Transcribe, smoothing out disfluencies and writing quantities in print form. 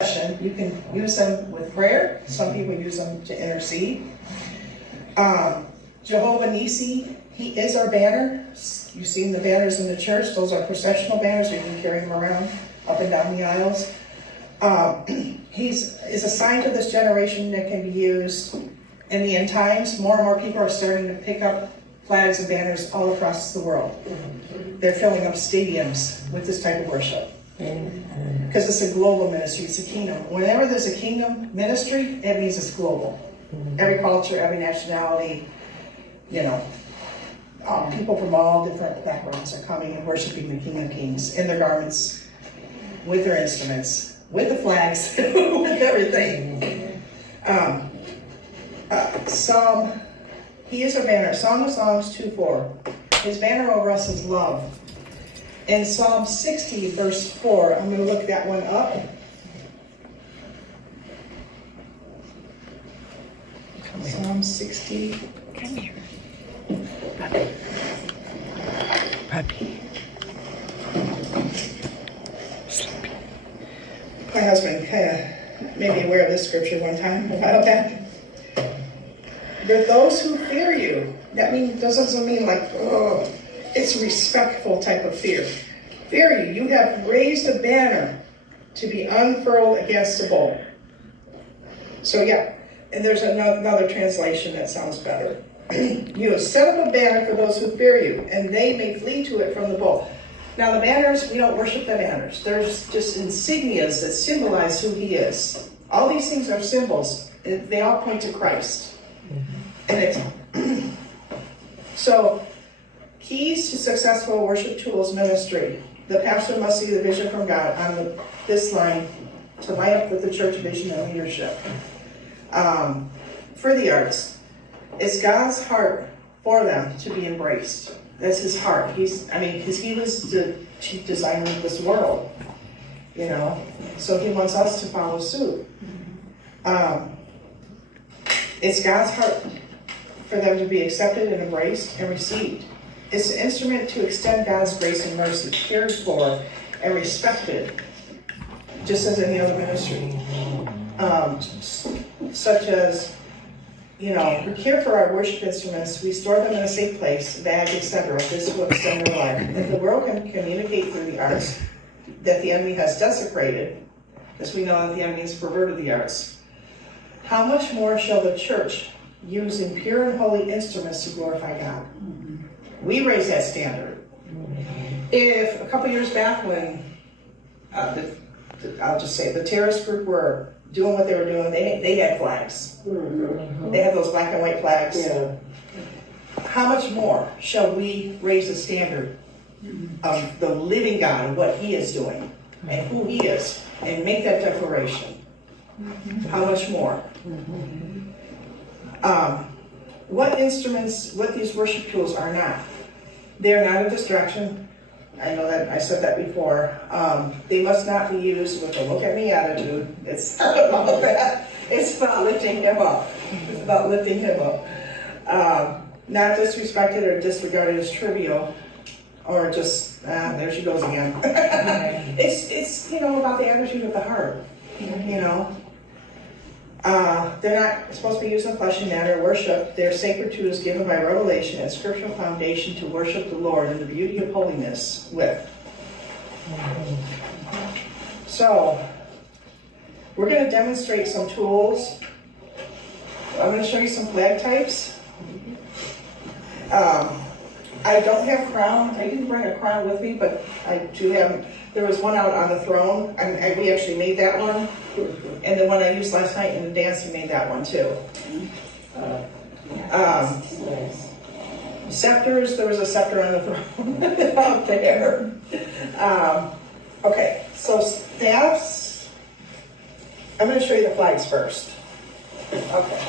You can use them with prayer. Some people use them to intercede. Jehovah Nissi, he is our banner. You've seen the banners in the church. Those are processional banners. You can carry them around up and down the aisles. He's a sign to this generation that can be used in the end times. More and more people are starting to pick up flags and banners all across the world. They're filling up stadiums with this type of worship. Because it's a global ministry, it's a kingdom. Whenever there's a kingdom ministry, it means it's global. Every culture, every nationality, people from all different backgrounds are coming and worshiping the King of Kings in their garments, with their instruments, with the flags, with everything. He is our banner. Song of Songs 2:4. His banner over us is love. In Psalm 60, verse 4, I'm going to look that one up. Psalm 60. Come here. Puppy. Puppy. Sleepy. My husband made me aware of this scripture one time, a while back. There are those who fear you. That doesn't mean like, oh, it's a respectful type of fear. Fear you. You have raised a banner to be unfurled against a bull. So yeah, and there's another translation that sounds better. You have set up a banner for those who fear you, and they may flee to it from the bull. Now the banners, we don't worship the banners. There's just insignias that symbolize who he is. All these things are symbols. They all point to Christ. And it's so keys to successful worship tools ministry. The pastor must see the vision from God on this line to line up with the church vision and leadership. For the arts, it's God's heart for them to be embraced. That's his heart. Because he was the chief designer of this world, so he wants us to follow suit. It's God's heart for them to be accepted and embraced and received. It's an instrument to extend God's grace and mercy, cared for and respected, just as any other ministry. Such as, we care for our worship instruments, we store them in a safe place, bag, etc. This will extend their life. If the world can communicate through the arts that the enemy has desecrated, as we know that the enemy has perverted the arts, how much more shall the church use in pure and holy instruments to glorify God? We raise that standard. If a couple years back when, I'll just say, the terrorist group were doing what they were doing, they had flags. They had those black and white flags. Yeah. How much more shall we raise the standard of the living God and what he is doing and who he is and make that declaration? How much more? What instruments, what these worship tools are not. They are not a distraction. I know that I said that before. They must not be used with a look at me attitude. It's not about that. It's about lifting him up. It's about lifting him up. Not disrespected or disregarded as trivial or just, there she goes again. It's about the attitude of the heart, They're not supposed to be used in flesh and manner worship. They're sacred tools given by revelation and scriptural foundation to worship the Lord in the beauty of holiness with. So, we're going to demonstrate some tools. I'm going to show you some flag types. I don't have crown. I didn't bring a crown with me, but I do have. There was one out on the throne, and we actually made that one. And the one I used last night in the dance, we made that one too. Scepters, there was a scepter on the throne out there. Okay, so staffs. I'm going to show you the flags first. Okay.